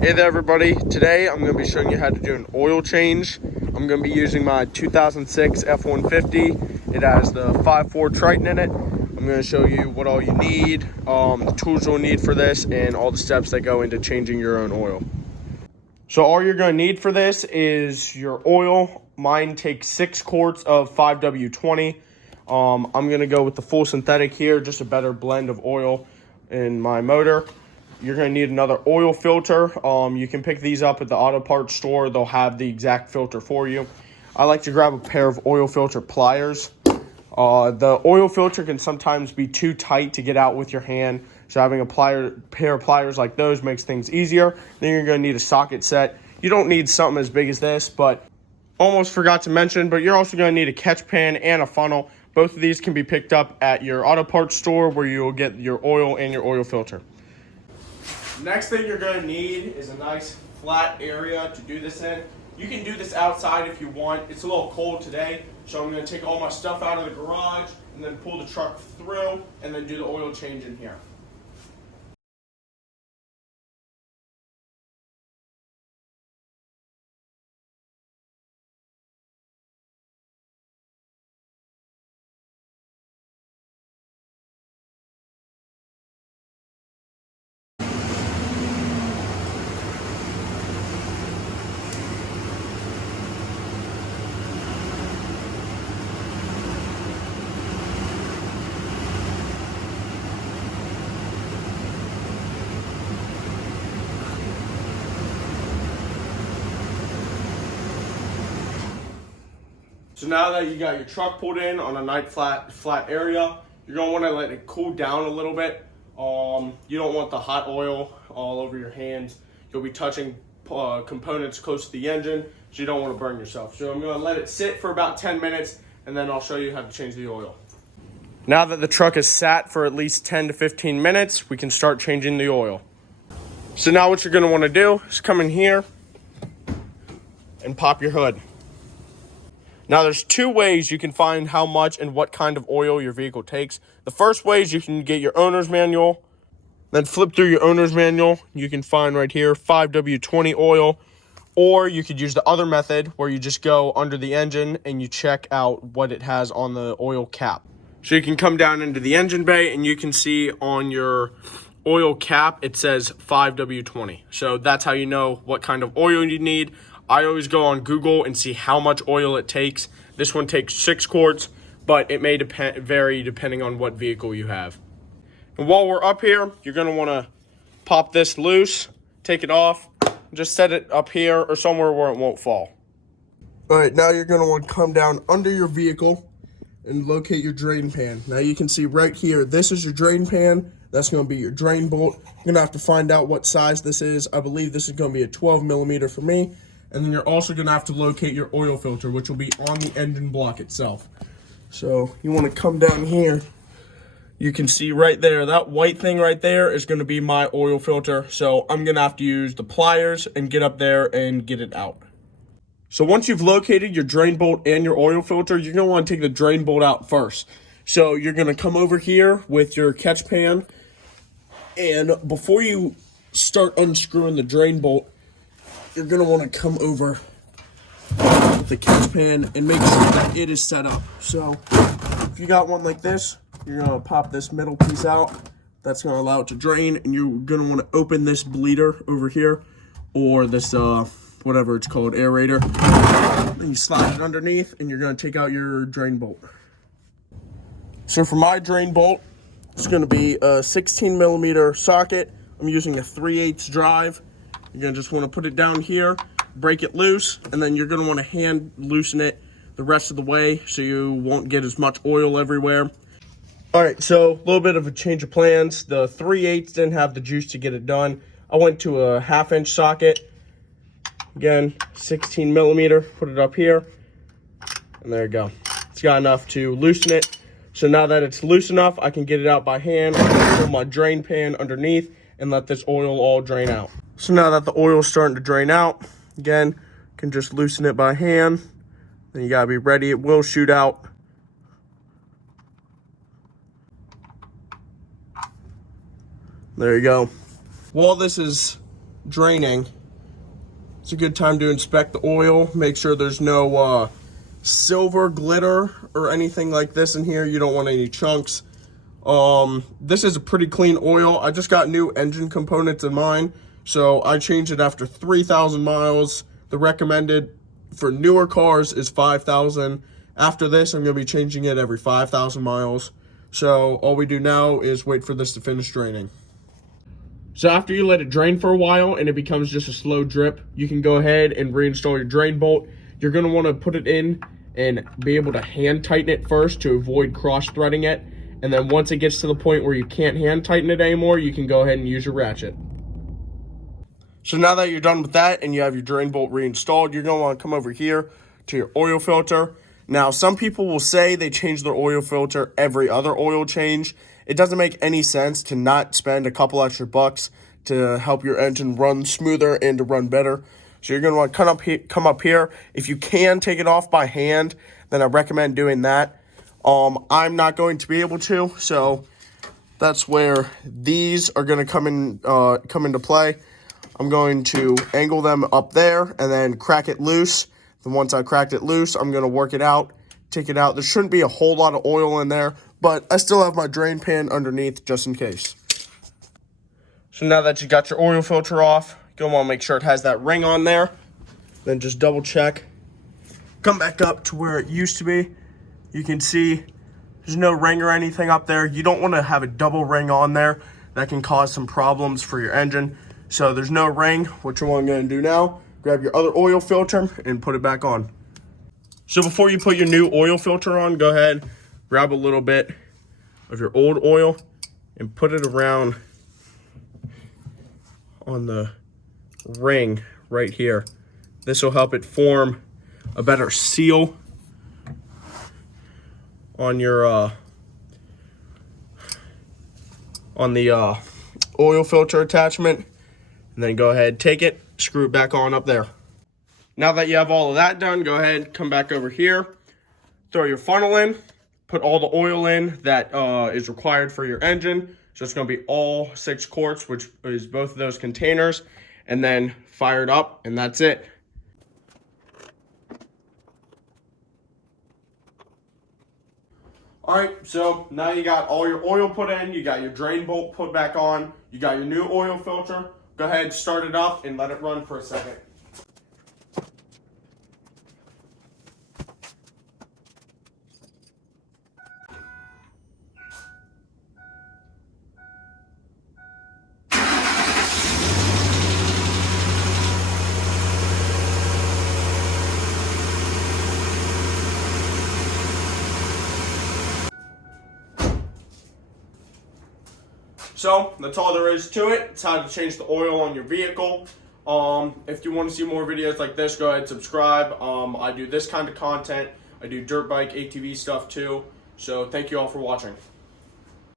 Hey there everybody, today I'm going to be showing you how to do an oil change. I'm going to be using my 2006 F-150. It has the 5.4 Triton in it. I'm going to show you what all you need, the tools you'll need for this, and all the steps that go into changing your own oil. So all you're going to need for this is your oil. Mine takes 6 quarts of 5W20. I'm going to go with the full synthetic here, just a better blend of oil in my motor. You're going to need another oil filter. You can pick these up at the auto parts store. They'll have the exact filter for you. I like to grab a pair of oil filter pliers. The oil filter can sometimes be too tight to get out with your hand, so having a pair of pliers like those makes things easier. Then you're going to need a socket set. You don't need something as big as this, but almost forgot to mention, but you're also going to need a catch pan and a funnel. Both of these can be picked up at your auto parts store where you will get your oil and your oil filter. Next thing you're going to need is a nice flat area to do this in. You can do this outside if you want. It's a little cold today, so I'm going to take all my stuff out of the garage and then pull the truck through and then do the oil change in here. So now that you got your truck pulled in on a nice flat area, you're going to want to let it cool down a little bit. You don't want the hot oil all over your hands. You'll be touching components close to the engine, so you don't want to burn yourself. So I'm going to let it sit for about 10 minutes, and then I'll show you how to change the oil. Now that the truck is sat for at least 10 to 15 minutes, we can start changing the oil. So now what you're going to want to do is come in here and pop your hood. Now there's 2 ways you can find how much and what kind of oil your vehicle takes. The first way is you can get your owner's manual, then flip through your owner's manual. You can find right here 5W20 oil, or you could use the other method where you just go under the engine and you check out what it has on the oil cap. So you can come down into the engine bay and you can see on your oil cap it says 5W20. So that's how you know what kind of oil you need. I always go on Google and see how much oil it takes. This one takes 6 quarts, but it may vary depending on what vehicle you have. And while we're up here, you're going to want to pop this loose, take it off, just set it up here or somewhere where it won't fall. All right, now you're going to want to come down under your vehicle and locate your drain pan. Now you can see right here, this is your drain pan. That's going to be your drain bolt. You're going to have to find out what size this is. I believe this is going to be a 12 millimeter for me. And then you're also going to have to locate your oil filter, which will be on the engine block itself. So you want to come down here. You can see right there, that white thing right there is going to be my oil filter. So I'm going to have to use the pliers and get up there and get it out. So once you've located your drain bolt and your oil filter, you're going to want to take the drain bolt out first. So you're going to come over here with your catch pan. And before you start unscrewing the drain bolt, you're going to want to come over the catch pan and make sure that it is set up. So if you got one like this, you're going to pop this middle piece out. That's going to allow it to drain, and you're going to want to open this bleeder over here, or this whatever it's called, aerator. Then you slide it underneath and you're going to take out your drain bolt. So for my drain bolt, it's going to be a 16 millimeter socket. I'm using a 3/8 drive. You're going to just want to put it down here, break it loose, and then you're going to want to hand loosen it the rest of the way so you won't get as much oil everywhere. All right, so a little bit of a change of plans. The 3/8 didn't have the juice to get it done. I went to a 1/2-inch socket. Again, 16 millimeter, put it up here, and there you go. It's got enough to loosen it. So now that it's loose enough, I can get it out by hand. I'm going to pull my drain pan underneath and let this oil all drain out. So now that the oil is starting to drain out, again, you can just loosen it by hand. Then you gotta be ready, it will shoot out. There you go. While this is draining, it's a good time to inspect the oil. Make sure there's no silver glitter or anything like this in here. You don't want any chunks. This is a pretty clean oil. I just got new engine components in mine, so I changed it after 3,000 miles. The recommended for newer cars is 5,000. After this, I'm going to be changing it every 5,000 miles. So all we do now is wait for this to finish draining. So after you let it drain for a while and it becomes just a slow drip, you can go ahead and reinstall your drain bolt. You're going to want to put it in and be able to hand tighten it first to avoid cross threading it. And then once it gets to the point where you can't hand tighten it anymore, you can go ahead and use your ratchet. So now that you're done with that and you have your drain bolt reinstalled, you're going to want to come over here to your oil filter. Now, some people will say they change their oil filter every other oil change. It doesn't make any sense to not spend a couple extra bucks to help your engine run smoother and to run better. So you're going to want to come up here. If you can take it off by hand, then I recommend doing that. I'm not going to be able to, so that's where these are going to come into play. I'm going to angle them up there and then crack it loose. Then once I cracked it loose, I'm going to work it out, take it out. There shouldn't be a whole lot of oil in there, but I still have my drain pan underneath just in case. So now that you got your oil filter off, you'll want to make sure it has that ring on there. Then just double check. Come back up to where it used to be. You can see there's no ring or anything up there. You don't want to have a double ring on there. That can cause some problems for your engine. So there's no ring. What you're going to do now, grab your other oil filter and put it back on. So before you put your new oil filter on, go ahead, grab a little bit of your old oil and put it around on the ring right here. This will help it form a better seal on your on the oil filter attachment. And then go ahead, take it, screw it back on up there. Now that you have all of that done, go ahead, come back over here, throw your funnel in, put all the oil in that is required for your engine. So it's going to be all 6 quarts, which is both of those containers, and then fire it up, and that's it. All right, so now you got all your oil put in, you got your drain bolt put back on, you got your new oil filter. Go ahead, start it up and let it run for a second. So that's all there is to it. It's how to change the oil on your vehicle. If you want to see more videos like this, go ahead, subscribe. I do this kind of content. I do dirt bike, ATV stuff too. So thank you all for watching.